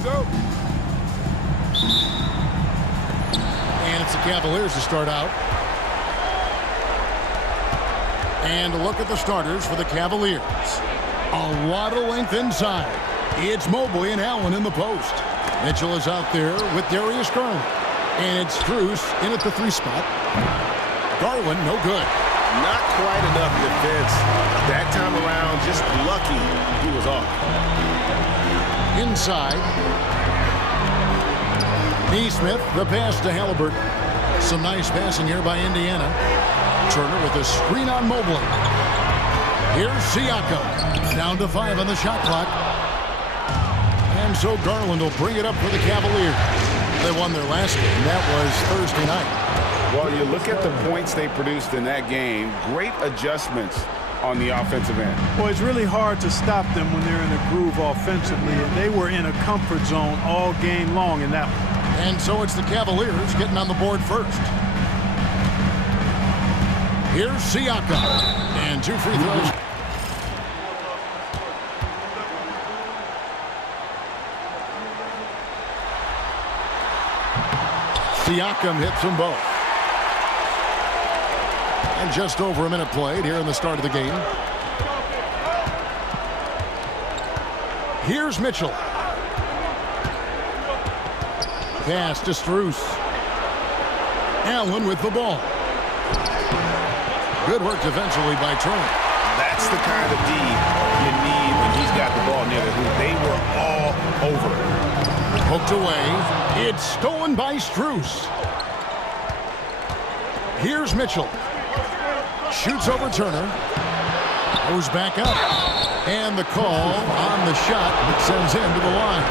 go. And it's the Cavaliers to start out. And a look at the starters for the Cavaliers. A lot of length inside. It's Mobley and Allen in the post. Mitchell is out there with Darius Garland. And it's Strus in at the 3 spot. Garland, no good. Not quite enough defense. That time around, just lucky he was off. Inside. Nesmith, the pass to Halliburton. Some nice passing here by Indiana. Turner with a screen on Mobley. Here's Siakam. Down to 5 on the shot clock. And so Garland will bring it up for the Cavaliers. They won their last game. That was Thursday night. Well, you look at the points they produced in that game. Great adjustments on the offensive end. Well, it's really hard to stop them when they're in a groove offensively, and they were in a comfort zone all game long in that one. And so it's the Cavaliers getting on the board first. Here's Siakam. And 2 free throws. Siakam hits them both. And just over a minute played here in the start of the game. Here's Mitchell. Pass to Strus. Allen with the ball. Good work defensively by Turner. That's the kind of D you need when he's got the ball near the hoop. They were all over it. Poked away. It's stolen by Strus. Here's Mitchell. Shoots over Turner. Goes back up. And the call on the shot that sends him to the line.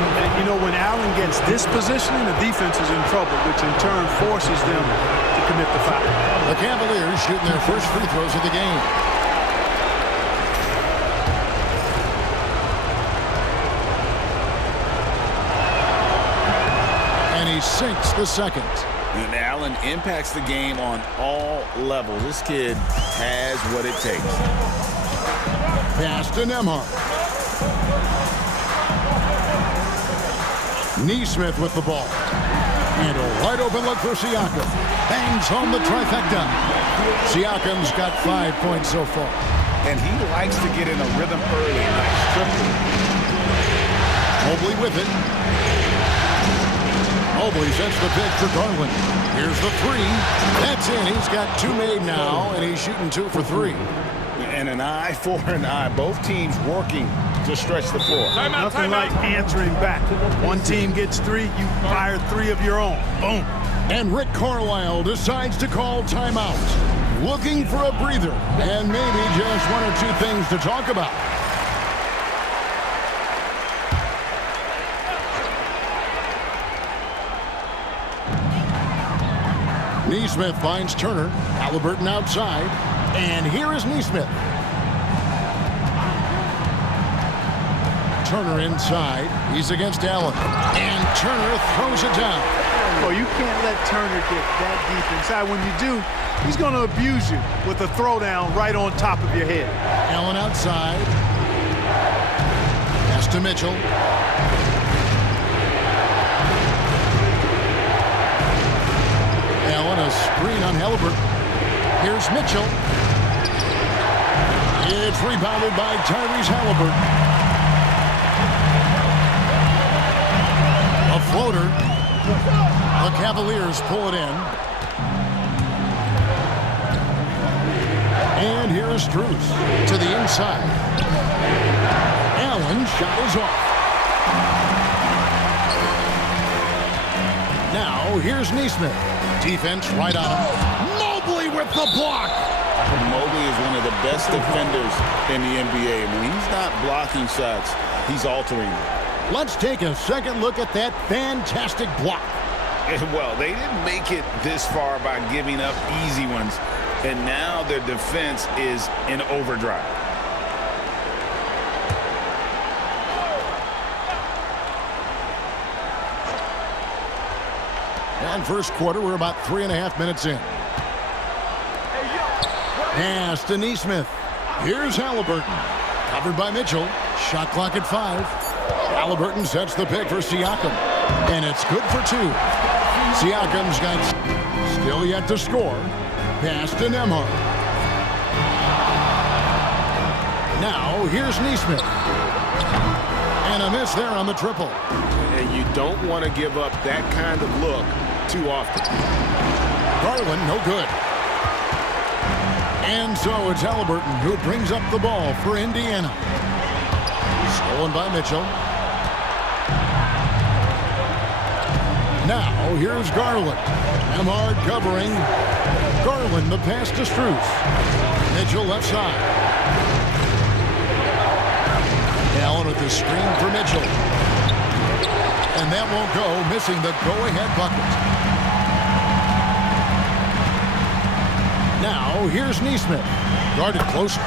And, you know, when Allen gets this positioning, the defense is in trouble, which in turn forces them to commit the foul. The Cavaliers shooting their first free throws of the game. And he sinks the second. And Allen impacts the game on all levels. This kid has what it takes. Pass to Nembhard. Nesmith with the ball. And a wide open look for Siakam. Bangs home the trifecta. Siakam's got 5 points so far. And he likes to get in a rhythm early. Nice triple. Mobley with it. Mobley sets the pick for Garland. Here's the 3. That's in. He's got 2 made now, and he's shooting 2 for 3. And an eye for an eye. Both teams working to stretch the floor. Nothing like answering back. One team gets 3, you fire 3 of your own. Boom. And Rick Carlisle decides to call timeout. Looking for a breather and maybe just 1 or 2 things to talk about. Nesmith finds Turner. Halliburton outside. And here is Nesmith. Turner inside. He's against Allen. And Turner throws it down. Oh, you can't let Turner get that deep inside. When you do, he's going to abuse you with a throwdown right on top of your head. Allen outside. Pass to Mitchell. Allen, a screen on Halliburton. Here's Mitchell. It's rebounded by Tyrese Halliburton. A floater. The Cavaliers pull it in. And here is Strus to the inside. Allen shot is off. Now here's Nesmith. Defense right on him. Mobley with the block. Mobley is one of the best defenders in the NBA. When he's not blocking shots, he's altering them. Let's take a second look at that fantastic block. Well, they didn't make it this far by giving up easy ones, and now their defense is in overdrive. And first quarter, we're about 3.5 minutes in. Pass to Nesmith. Here's Halliburton. Covered by Mitchell. Shot clock at 5. Halliburton sets the pick for Siakam. And it's good for 2. Siakam's got still yet to score. Pass to Nembhard. Now, here's Nesmith. And a miss there on the triple. And you don't want to give up that kind of look too often. Garland, no good. And so it's Halliburton who brings up the ball for Indiana. Stolen by Mitchell. Now, here's Garland. Nembhard covering. Garland, the pass to Strus. Mitchell left side. Allen with the screen for Mitchell. And that won't go, missing the go-ahead bucket. Now, here's Nesmith. Guarded closer.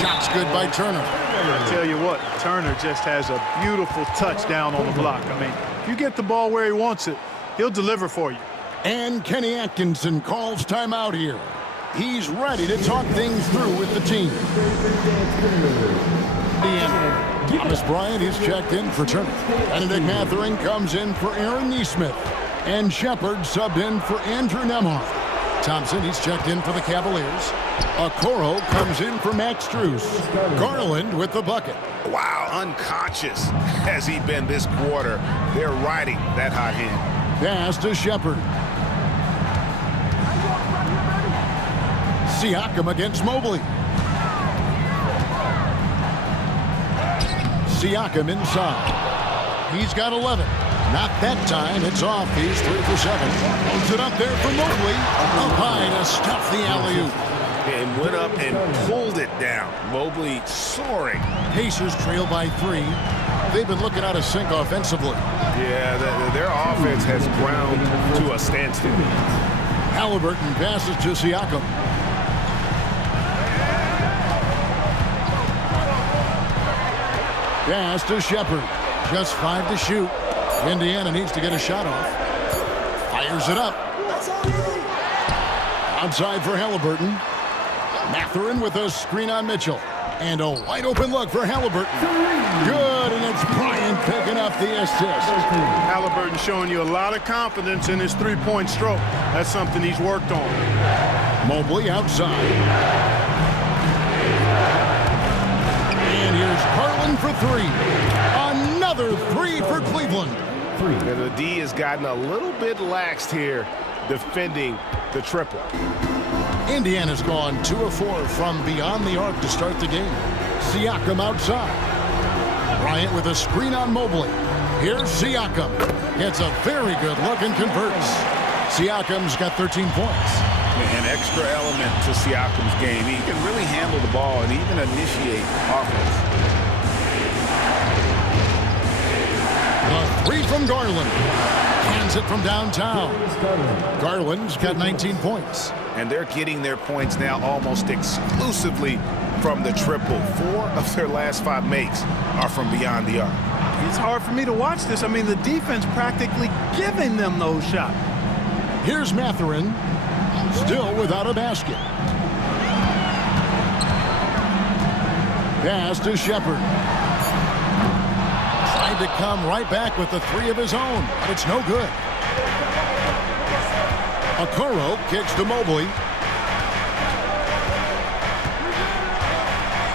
Shots good by Turner. I tell you what, Turner just has a beautiful touchdown on the block. I mean, if you get the ball where he wants it, he'll deliver for you. And Kenny Atkinson calls timeout here. He's ready to talk things through with the team. Thomas Bryant is checked in for Turner. Benedict Mathurin comes in for Aaron Nesmith. And Shepard subbed in for Andrew Nembhard. Thompson, he's checked in for the Cavaliers. Okoro comes in for Max Strus. Garland with the bucket. Wow, unconscious has he been this quarter. They're riding that hot hand. Pass to Shepard. Siakam against Mobley. Siakam inside. He's got 11. Not that time. It's off. He's 3 for 7. Holds it up there for Mobley. Up high to stuff the alley-oop. And went up and pulled it down. Mobley soaring. Pacers trail by 3. They've been looking out of sync offensively. Yeah, their offense has ground to a standstill. Halliburton passes to Siakam. Pass to Shepard. Just 5 to shoot. Indiana needs to get a shot off. Fires it up. Outside for Halliburton. Mathurin with a screen on Mitchell. And a wide open look for Halliburton. Good, and it's Bryant picking up the assist. Halliburton showing you a lot of confidence in his three-point stroke. That's something he's worked on. Mobley outside. And here's Garland for 3. Another 3 for Cleveland. And the D has gotten a little bit laxed here defending the triple. Indiana's gone 2 of 4 from beyond the arc to start the game. Siakam outside. Bryant with a screen on Mobley. Here's Siakam. Gets a very good look and converts. Siakam's got 13 points. An extra element to Siakam's game. He can really handle the ball and even initiate offense. A 3 from Garland. Hands it from downtown. Garland's got 19 points. And they're getting their points now almost exclusively from the triple. 4 of their last 5 makes are from beyond the arc. It's hard for me to watch this. I mean, the defense practically giving them those shots. Here's Mathurin, still without a basket. Pass to Shepard. Tried to come right back with the 3 of his own, but it's no good. Okoro kicks to Mobley.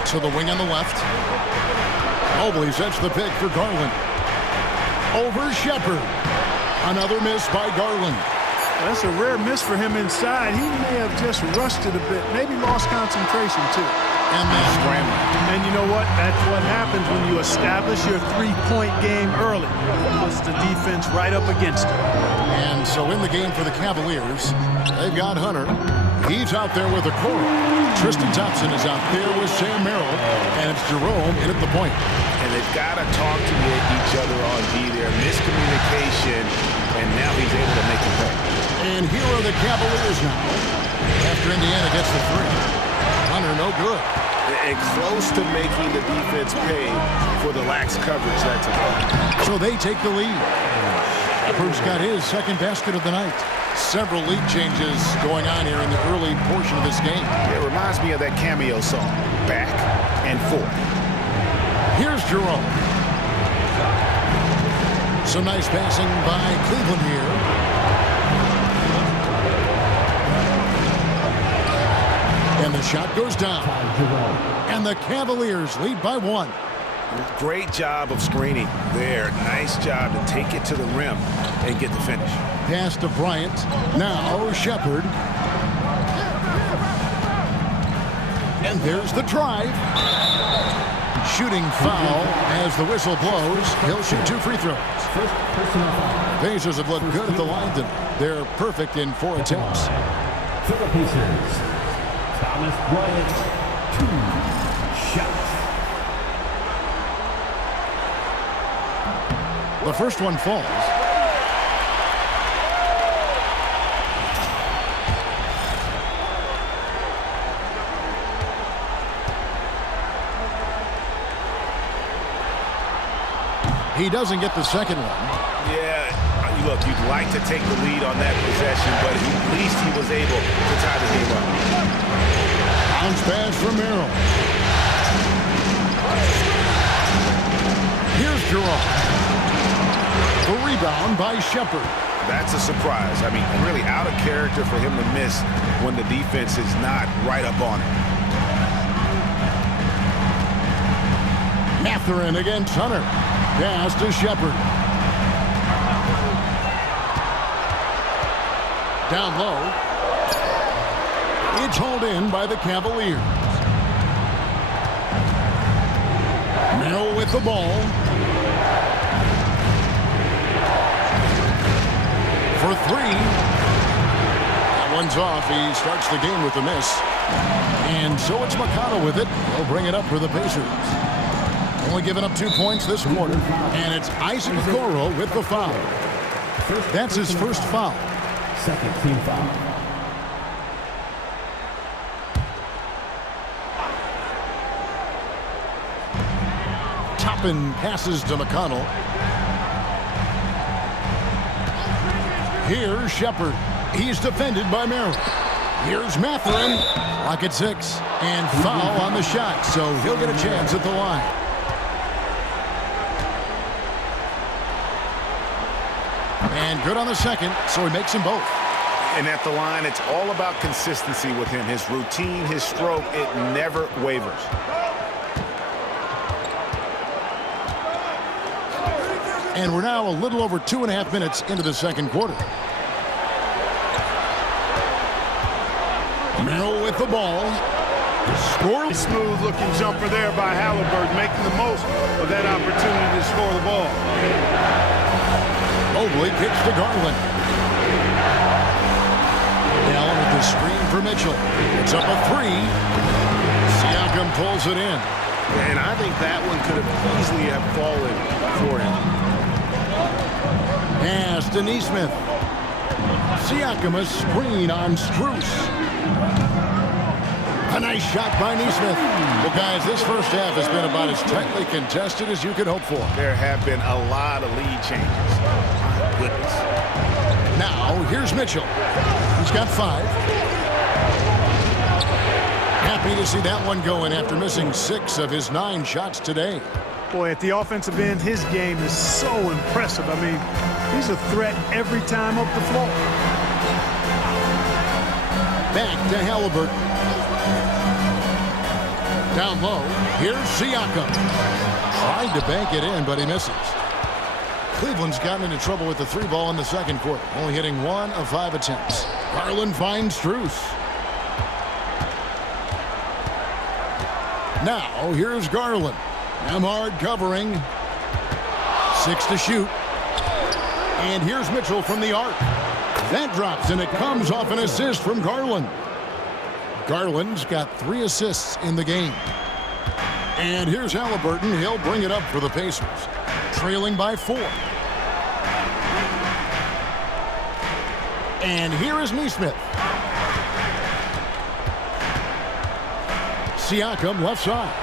To the wing on the left. Mobley sets the pick for Garland. Over Shepard. Another miss by Garland. That's a rare miss for him inside. He may have just rushed it a bit. Maybe lost concentration, too. And then Scrambling. And you know what? That's what happens when you establish your three-point game early. Puts the defense right up against it. And so in the game for the Cavaliers, they've got Hunter. He's out there with Okoro. Tristan Thompson is out there with Sam Merrill. And it's Jerome in at the point. And they've got to talk to each other on D there. Miscommunication, and now he's able to make the play. And here are the Cavaliers now. After Indiana gets the 3. Hunter no good. And close to making the defense pay for the lax coverage that's involved. So they take the lead. Shepard's got his second basket of the night. Several lead changes going on here in the early portion of this game. It reminds me of that cameo song, Back and Forth. Here's Jerome. Some nice passing by Cleveland here. And the shot goes down. And the Cavaliers lead by 1. Great job of screening there. Nice job to take it to the rim and get the finish. Pass to Bryant. Now Shepard. And there's the drive. Shooting foul as the whistle blows. He'll shoot 2 free throws. Pacers have looked good at the line tonight. They're perfect in 4 attempts. For the Pacers, Thomas Bryant, 2 shots. The first one falls. He doesn't get the second one. Yeah, look, you'd like to take the lead on that possession, but at least he was able to tie the game up. Bounce pass from Merrill. Here's Gerard. The rebound by Shepard. That's a surprise. I mean, really out of character for him to miss when the defense is not right up on him. Mathurin against Hunter. Pass to Shepard. Down low. It's hauled in by the Cavaliers. Merrill with the ball. For 3. That one's off. He starts the game with a miss. And so it's McConnell with it. He'll bring it up for the Pacers. Only giving up 2 points this quarter. And it's Isaac Okoro with the foul. That's his first foul. Second team foul. Toppin passes to McConnell. Here's Shepard. He's defended by Merrill. Here's Mathurin. Clock at 6. And foul on the shot. So he'll get a chance at the line. And good on the second, so he makes them both. And at the line, it's all about consistency with him. His routine, his stroke, it never wavers. And we're now a little over 2.5 minutes into the second quarter. Merrill with the ball. Score. Smooth looking jumper there by Halliburton, making the most of that opportunity to score the ball. Mobley kicks to Garland. Allen with the screen for Mitchell. It's up a 3. Siakam pulls it in. And I think that one could have easily have fallen for him. Pass to Nesmith. Siakam a screen on Strus. A nice shot by Nesmith. Well, guys, this first half has been about as tightly contested as you could hope for. There have been a lot of lead changes. My goodness. Now, here's Mitchell. He's got 5. Happy to see that one going after missing 6 of his 9 shots today. Boy, at the offensive end, his game is so impressive. I mean, he's a threat every time up the floor. Back to Halliburton. Down low, here's Siakam. Tried to bank it in, but he misses. Cleveland's gotten into trouble with the 3 ball in the second quarter, only hitting 1 of 5 attempts. Garland finds Strus. Now, here's Garland. Nembhard covering. 6 to shoot. And here's Mitchell from the arc. That drops, and it comes off an assist from Garland. Garland's got 3 assists in the game. And here's Halliburton. He'll bring it up for the Pacers. Trailing by 4. And here is Nesmith. Siakam left side.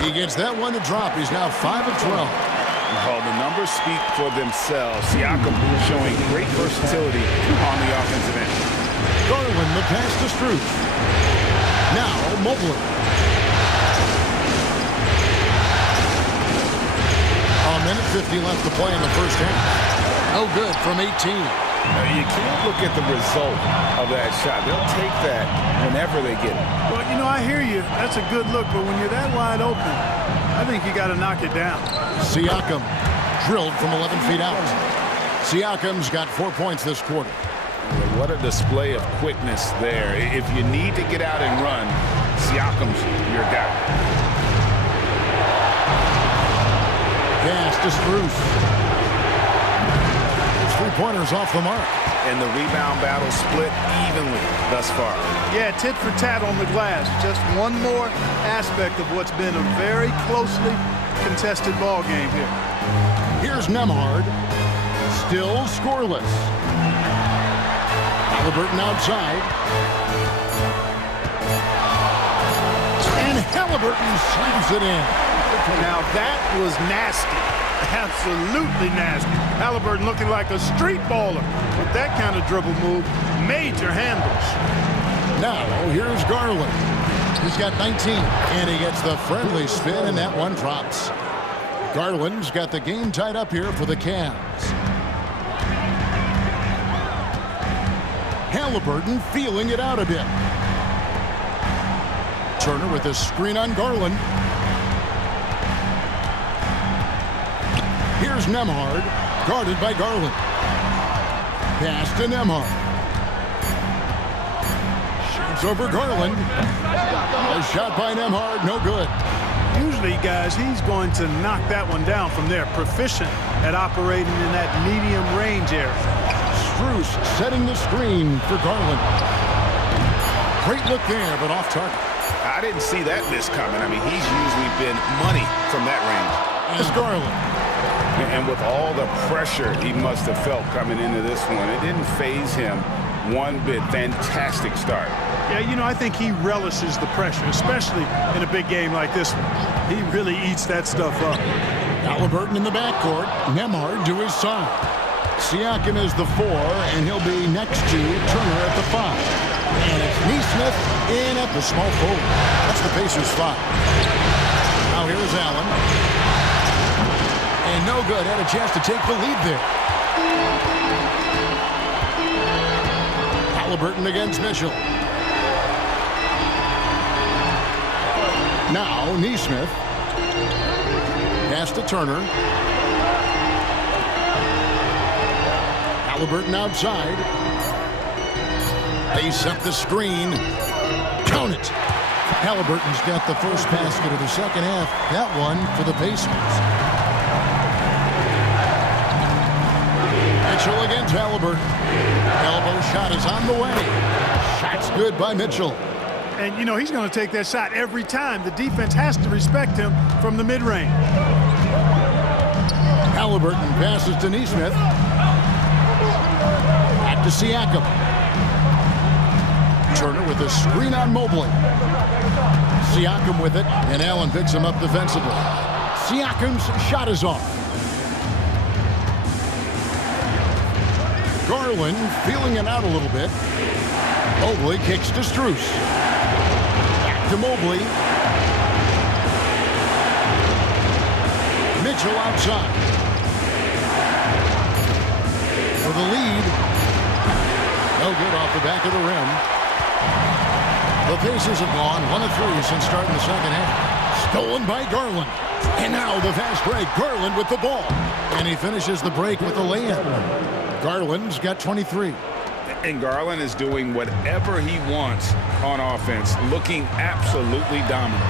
He gets that one to drop. He's now 5 of 12. Well, the numbers speak for themselves. Siakam showing great versatility on the offensive end. Garland, the pass to Strus. Now Mobley. minute 50 left to play in the first half. No good from 18. You can't look at the result of that shot. They'll take that whenever they get it. Well, you know, I hear you. That's a good look, but when you're that wide open, I think you got to knock it down. Siakam drilled from 11 feet out. Siakam's got 4 points this quarter. What a display of quickness there. If you need to get out and run, Siakam's your guy. Pass to Strus. 3-pointers off the mark. And the rebound battle split evenly thus far. Yeah, tit for tat on the glass. Just one more aspect of what's been a very closely contested ball game here. Here's Nembhard. Still scoreless. Halliburton outside. And Halliburton slams it in. Now that was nasty. Absolutely nasty. Halliburton looking like a street baller with that kind of dribble move. Major handles. Now, here's Garland. He's got 19, and he gets the friendly spin, and that one drops. Garland's got the game tied up here for the Cavs. Halliburton feeling it out a bit. Turner with a screen on Garland. Here's Nembhard, guarded by Garland. Pass to Nembhard. Shoots over Garland. A shot by Nembhard, no good. Usually, guys, he's going to knock that one down from there. Proficient at operating in that medium range area. Strus setting the screen for Garland. Great look there, but off target. I didn't see that miss coming. I mean, he's usually been money from that range. As Garland. And with all the pressure he must have felt coming into this one, it didn't faze him one bit. Fantastic start. Yeah, you know, I think he relishes the pressure, especially in a big game like this one. He really eats that stuff up. Halliburton in the backcourt. Nembhard to his side. Siakam is the 4, and he'll be next to Turner at the 5. And it's Nesmith in at the small forward. That's the Pacers 5. Now here's Allen. And no good. Had a chance to take the lead there. Halliburton against Mitchell. Now Nesmith. Pass to Turner. Halliburton outside. They set the screen. Count it. Halliburton's got the first basket of the second half. That one for the Pacers. Mitchell against Halliburton. Elbow shot is on the way. Shot's good by Mitchell. And, you know, he's going to take that shot every time. The defense has to respect him from the mid-range. Halliburton passes to Nesmith. Back to Siakam. Turner with a screen on Mobley. Siakam with it, and Allen picks him up defensively. Siakam's shot is off. Garland feeling it out a little bit. Mobley kicks to Strus. Back to Mobley. Mitchell outside. For the lead. No good off the back of the rim. The Pacers have gone 1 of 3 since starting the second half. Stolen by Garland. And now the fast break. Garland with the ball. And he finishes the break with a layup. Garland's got 23. And Garland is doing whatever he wants on offense, looking absolutely dominant.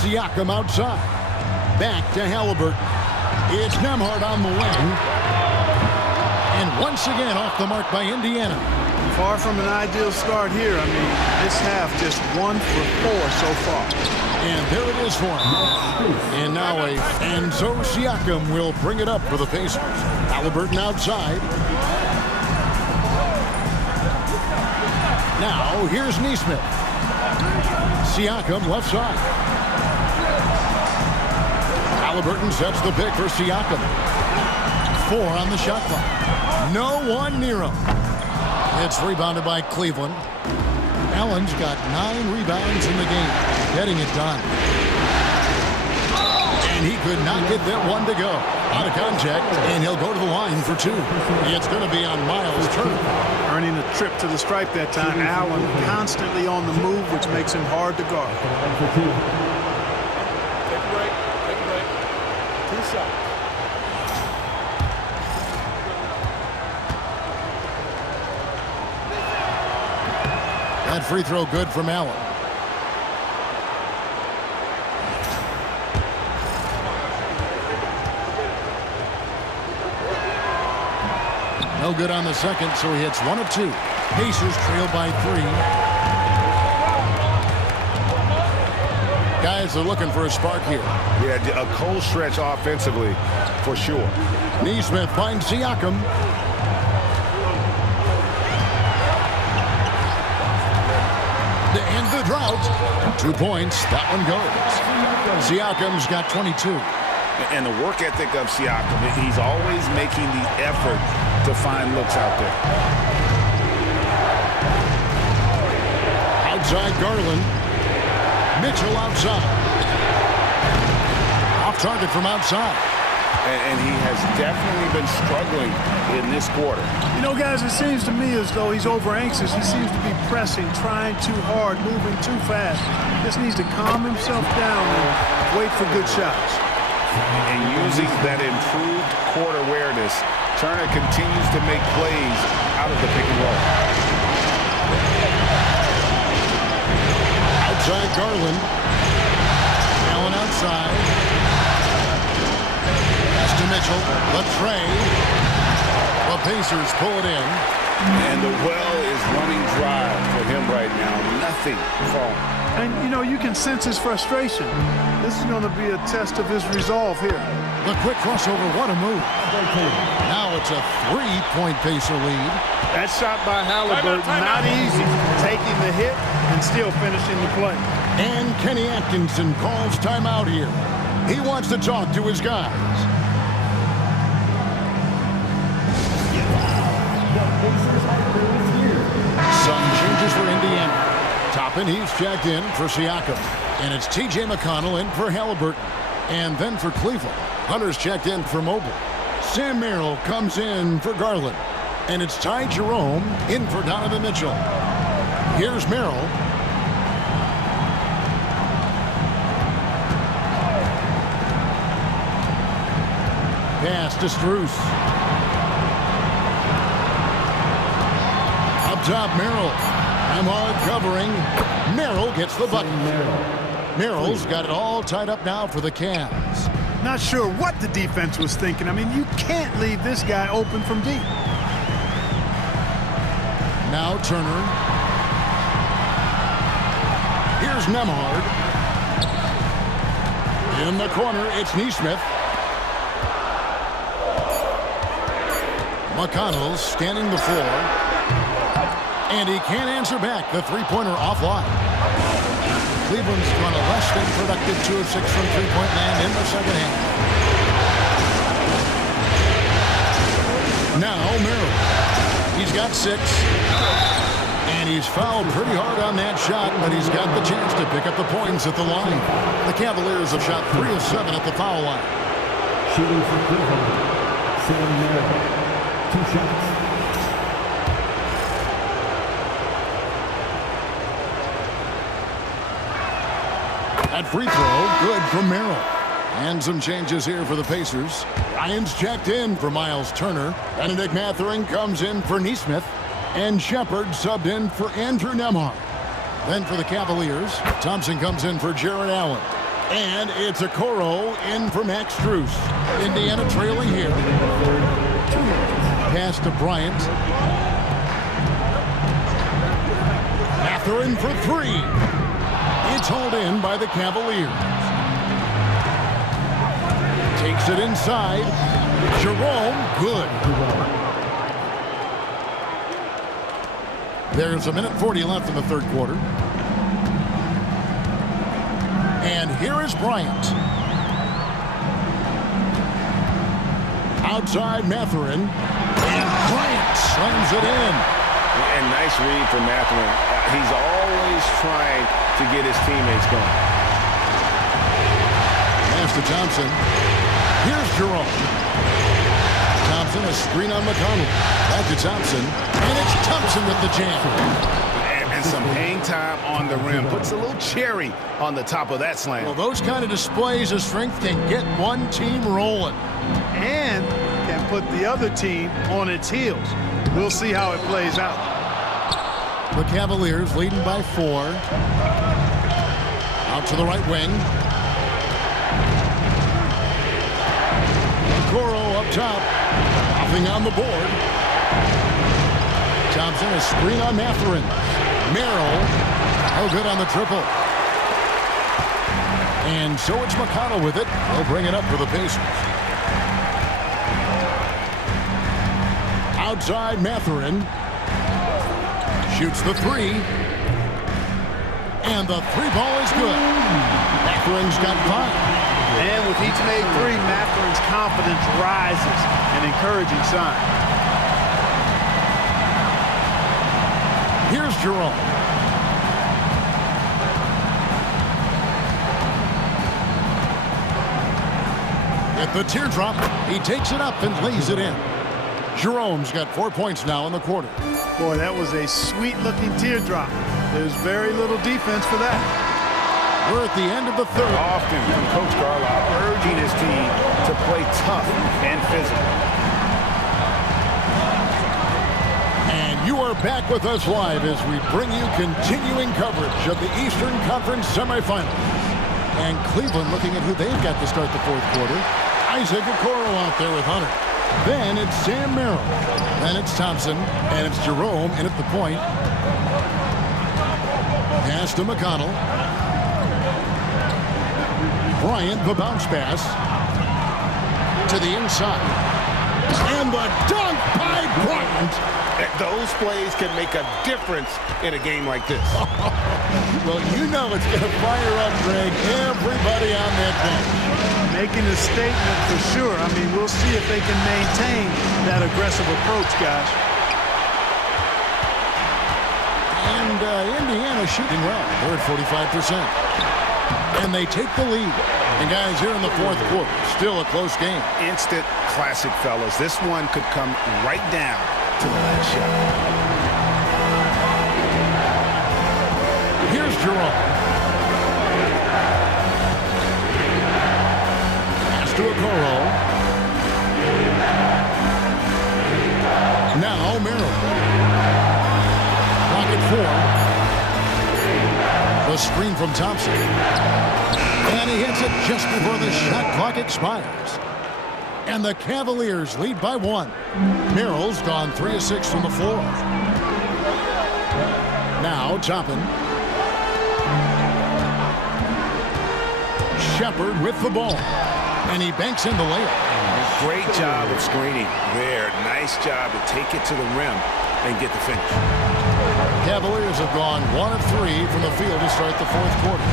Siakam outside. Back to Halliburton. It's Nembhard on the wing. And once again off the mark by Indiana. Far from an ideal start here. I mean, this half just 1 for 4 so far. And there it is for him. And now Enzo Siakam will bring it up for the Pacers. Halliburton outside. Now here's Nesmith. Siakam left side. Halliburton sets the pick for Siakam. 4 on the shot clock. No one near him. It's rebounded by Cleveland. Allen's got 9 rebounds in the game, getting it done. And he could not get that one to go. Out of contact, and he'll go to the line for 2. It's going to be on Miles Turner. Earning a trip to the stripe that time. Allen constantly on the move, which makes him hard to guard. Take a break. Take a break. 2 shots. That free throw good from Allen. No good on the second, so he hits 1 of 2. Pacers trail by 3. Guys are looking for a spark here. Yeah, a cold stretch offensively, for sure. Neesmith finds Siakam. To end the drought. 2 points. That one goes. Siakam's got 22. And the work ethic of Siakam, he's always making the effort to find looks out there. Outside Garland. Mitchell outside. Off target from outside. And he has definitely been struggling in this quarter. You know, guys, it seems to me as though he's over-anxious. He seems to be pressing, trying too hard, moving too fast. Just needs to calm himself down and wait for good shots. And using that improved court awareness, Turner continues to make plays out of the pick and roll. Outside Garland. Allen outside. Pass to Mitchell. The tray. The Pacers pull it in. And the well is running dry for him right now. Nothing falling. And, you know, you can sense his frustration. This is going to be a test of his resolve here. The quick crossover, what a move. Now it's a 3-point Pacer lead. That shot by Halliburton, not easy. Taking the hit and still finishing the play. And Kenny Atkinson calls timeout here. He wants to talk to his guys. Some changes for Indiana. Toppin, he's checked in for Siakam. And it's T.J. McConnell in for Halliburton. And then for Cleveland, Hunter's checked in for Mobley. Sam Merrill comes in for Garland. And it's Ty Jerome in for Donovan Mitchell. Here's Merrill. Pass to Strus. Up top, Merrill. Hard covering. Merrill gets the bucket. Merrill's got it all tied up now for the Cavs. Not sure what the defense was thinking. I mean, you can't leave this guy open from deep. Now Turner. Here's Nembhard. In the corner, it's Neesmith. McConnell's scanning the floor. And he can't answer back. The three-pointer offline. Cleveland's run a less than productive 2 of 6 from three-point land in the second half. Now Merrill. He's got 6. And he's fouled pretty hard on that shot, but he's got the chance to pick up the points at the line. The Cavaliers have shot 3 of 7 at the foul line. Shooting for Cleveland, Sam Merrill. 2 shots. That free throw, good from Merrill. And some changes here for the Pacers. Ryan's checked in for Miles Turner. Benedict Mathurin comes in for Neesmith. And Shepard subbed in for Andrew Nembhard. Then for the Cavaliers, Thompson comes in for Jarrett Allen. And it's Okoro in for Max Strus. Indiana trailing here. Pass to Bryant. Mathurin for 3. It's hauled in by the Cavaliers. Takes it inside. Jerome, good. There's 1:40 left in the third quarter. And here is Bryant. Outside Mathurin. And Bryant slams it in. And nice read from Mathurin. He's always trying to get his teammates going. Pass pass to Thompson. Here's Jerome. Thompson, a screen on McConnell. Back to Thompson. And it's Thompson with the jam. And some hang time on the rim. Puts a little cherry on the top of that slam. Well, those kind of displays of strength can get one team rolling. And can put the other team on its heels. We'll see how it plays out. The Cavaliers leading by 4. Out to the right wing. Okoro up top. Nothing on the board. Thompson, a screen on Mathurin. Merrill, no good on the triple. And so it's McConnell with it. They'll bring it up for the Pacers. Outside Mathurin. Shoots the 3. And the 3 ball is good. Mathurin's got 5. And with each made 3, Mathurin's confidence rises. An encouraging sign. Here's Jerome. At the teardrop, he takes it up and lays it in. Jerome's got 4 points now in the quarter. Boy, that was a sweet-looking teardrop. There's very little defense for that. We're at the end of the third. Often from Coach Carlisle urging his team to play tough and physical. And you are back with us live as we bring you continuing coverage of the Eastern Conference semifinals. And Cleveland looking at who they've got to start the fourth quarter. Isaac Okoro out there with Hunter. Then it's Sam Merrill. Then it's Thompson. And it's Jerome in at the point. Pass to McConnell. Bryant, the bounce pass. To the inside. And the dunk by Bryant. Those plays can make a difference in a game like this. Well, you know it's going to fire up, Greg, everybody on that bench. Making a statement for sure. I mean, we'll see if they can maintain that aggressive approach, guys. And Indiana shooting well. They're at 45%. And they take the lead. And guys, here in the fourth quarter, still a close game. Instant classic, fellas. This one could come right down to the last shot. Here's Jerome. Pass to Okoro. Now Merrill. Clock at 4. The screen from Thompson. And he hits it just before the shot clock expires. And the Cavaliers lead by 1. Merrill's gone 3 of 6 from the floor. Now Toppin. Shepard with the ball. And he banks in the layup. Great job of screening there. Nice job to take it to the rim and get the finish. Cavaliers have gone 1 of 3 from the field to start the fourth quarter.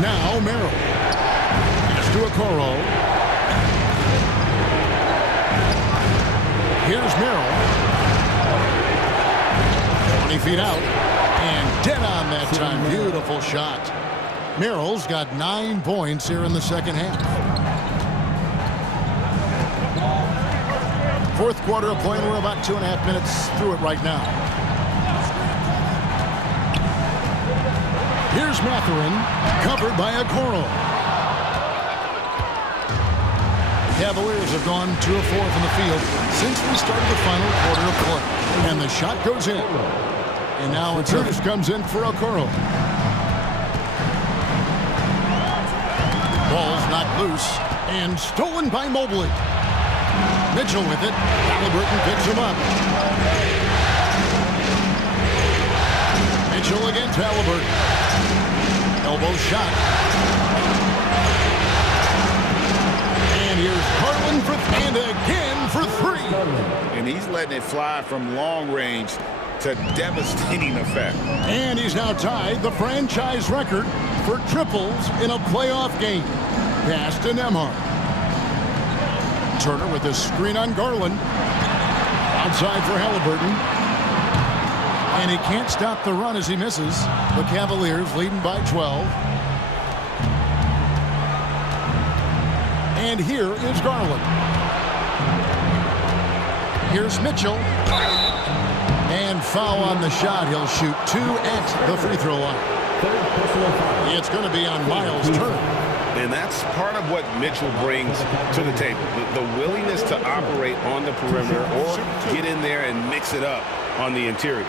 Now Merrill. Pass to Okoro. Here's Merrill. 20 feet out. And dead on that time. Beautiful shot. Merrill's got 9 points here in the second half. Fourth quarter of play. We're about 2.5 minutes through it right now. Here's Mathurin, covered by Okoro. Cavaliers have gone 2 of 4 from the field since we started the final quarter of play. And the shot goes in. And now Curtis comes in for Okoro. Ball's knocked loose and stolen by Mobley. Mitchell with it. Halliburton picks him up. Mitchell against Halliburton. Elbow shot. And here's Garland for and again for 3. And he's letting it fly from long range to devastating effect. And he's now tied the franchise record for triples in a playoff game. Pass to Nembhard. Turner with a screen on Garland. Outside for Halliburton. And he can't stop the run as he misses. The Cavaliers leading by 12. And here is Garland. Here's Mitchell. And foul on the shot. He'll shoot 2 at the free throw line. It's going to be on Miles Turner. And that's part of what Mitchell brings to the table. The willingness to operate on the perimeter or get in there and mix it up on the interior.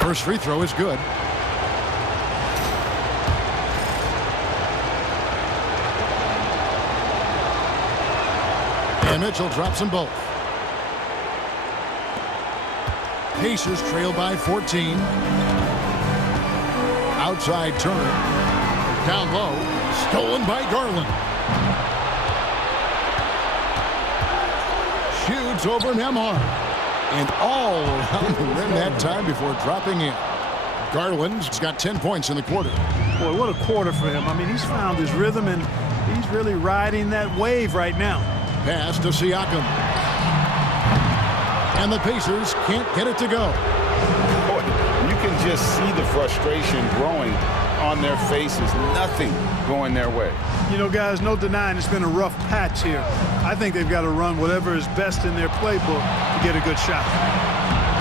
First free throw is good. And Mitchell drops them both. Pacers trail by 14. Outside Turner. Down low. Stolen by Garland. Shoots over Nembhard. And all around the rim that time before dropping in. Garland's got 10 points in the quarter. Boy, what a quarter for him. I mean, he's found his rhythm, and he's really riding that wave right now. Pass to Siakam. And the Pacers can't get it to go. Boy, you can just see the frustration growing on their faces. Nothing going their way. You know, guys, no denying it's been a rough patch here. I think they've got to run whatever is best in their playbook to get a good shot.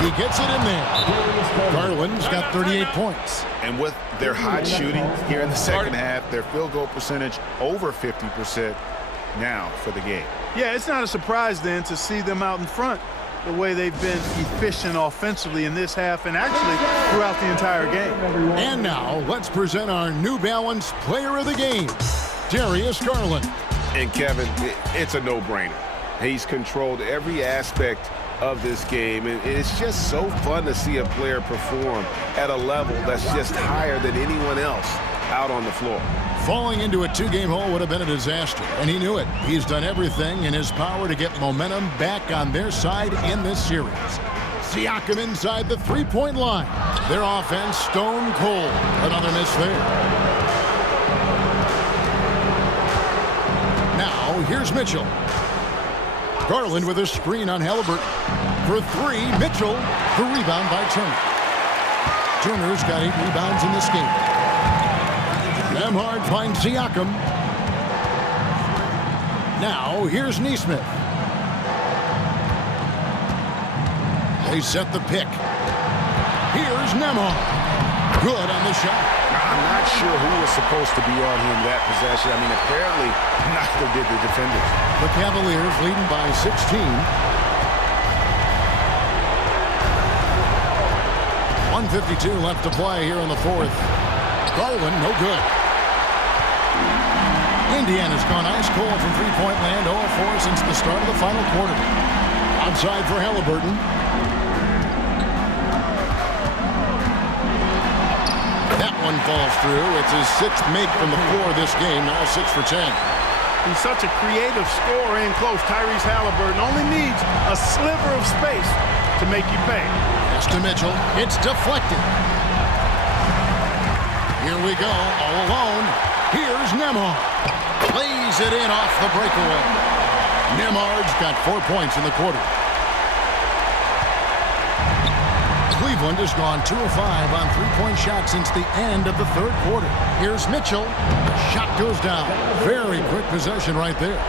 He gets it in there. Garland's got 38 points. And with their hot shooting here in the second half, their field goal percentage over 50% now for the game. Yeah, it's not a surprise then to see them out in front the way they've been efficient offensively in this half and actually throughout the entire game. And now let's present our New Balance Player of the Game, Darius Garland. And Kevin, it's a no-brainer. He's controlled every aspect of this game, and it's just so fun to see a player perform at a level that's just higher than anyone else out on the floor. Falling into a 2-game hole would have been a disaster, and he knew it. He's done everything in his power to get momentum back on their side in this series. Siakam inside the three-point line. Their offense stone cold. Another miss there. Now here's Mitchell. Garland with a screen on Halliburton. For 3, Mitchell. The rebound by Turner. Turner's got 8 rebounds in this game. Nembhard finds Siakam. Now here's Nesmith. They set the pick. Here's Nembhard. Good on the shot. I'm not sure who was supposed to be on him that possession. I mean, apparently neither did the defenders. The Cavaliers leading by 16. 1:52 left to play here in the fourth. Garland, no good. Indiana's gone ice cold from three-point land, 0-4 since the start of the final quarter. Outside for Halliburton. That one falls through. It's his 6th make from the floor this game, now 6 for 10. He's such a creative scorer in close. Tyrese Halliburton only needs a sliver of space to make you pay. Pass to Mitchell. It's deflected. Here we go, all alone. Here's Nembhard. Plays it in off the breakaway. Nembhard's got 4 points in the quarter. Cleveland has gone 2 of 5 on three-point shots since the end of the third quarter. Here's Mitchell. Shot goes down. Very quick possession right there.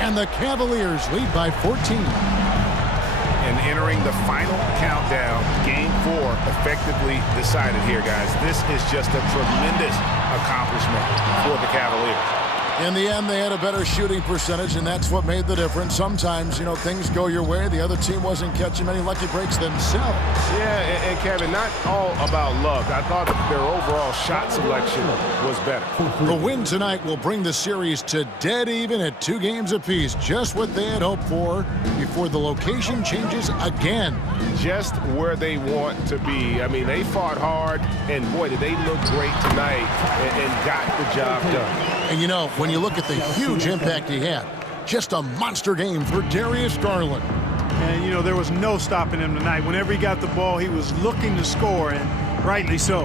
And the Cavaliers lead by 14. And entering the final countdown, Game 4 effectively decided here, guys. This is just a tremendous accomplishment for the Cavaliers. In the end, they had a better shooting percentage, and that's what made the difference. Sometimes, you know, things go your way. The other team wasn't catching many lucky breaks themselves. Yeah, and Kevin, not all about luck. I thought their overall shot selection was better. The win tonight will bring the series to dead even at 2 games apiece. Just what they had hoped for before the location changes again. Just where they want to be. I mean, they fought hard, and boy, did they look great tonight and got the job done. And you know, when you look at the huge impact he had, just a monster game for Darius Garland. And, you know, there was no stopping him tonight. Whenever he got the ball, he was looking to score, and rightly so.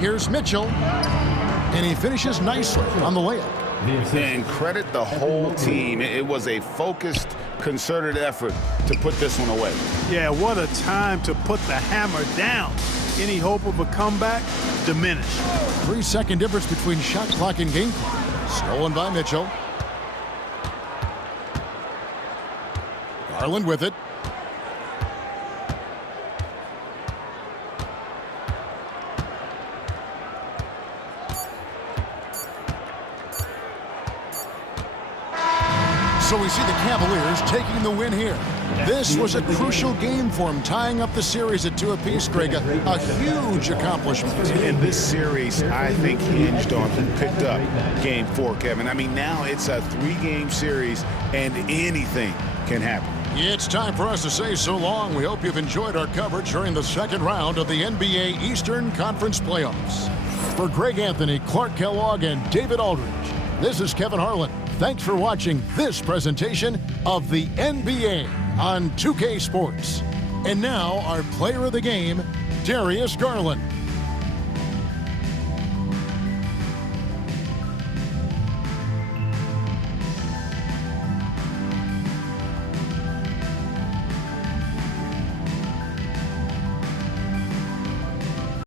Here's Mitchell, and he finishes nicely on the layup. The assist. And credit the whole team. It was a focused, concerted effort to put this one away. Yeah, what a time to put the hammer down. Any hope of a comeback? Diminished. 3-second difference between shot clock and game clock. Stolen by Mitchell. Garland with it. So we see the Cavaliers taking the win here. This was a crucial game for them, tying up the series at 2 apiece, Greg. A huge accomplishment. And this series, I think, hinged on who picked up Game 4, Kevin. I mean, now it's a 3-game series, and anything can happen. It's time for us to say so long. We hope you've enjoyed our coverage during the second round of the NBA Eastern Conference Playoffs. For Greg Anthony, Clark Kellogg, and David Aldridge, this is Kevin Harlan. Thanks for watching this presentation of the NBA on 2K Sports. And now, our player of the game, Darius Garland.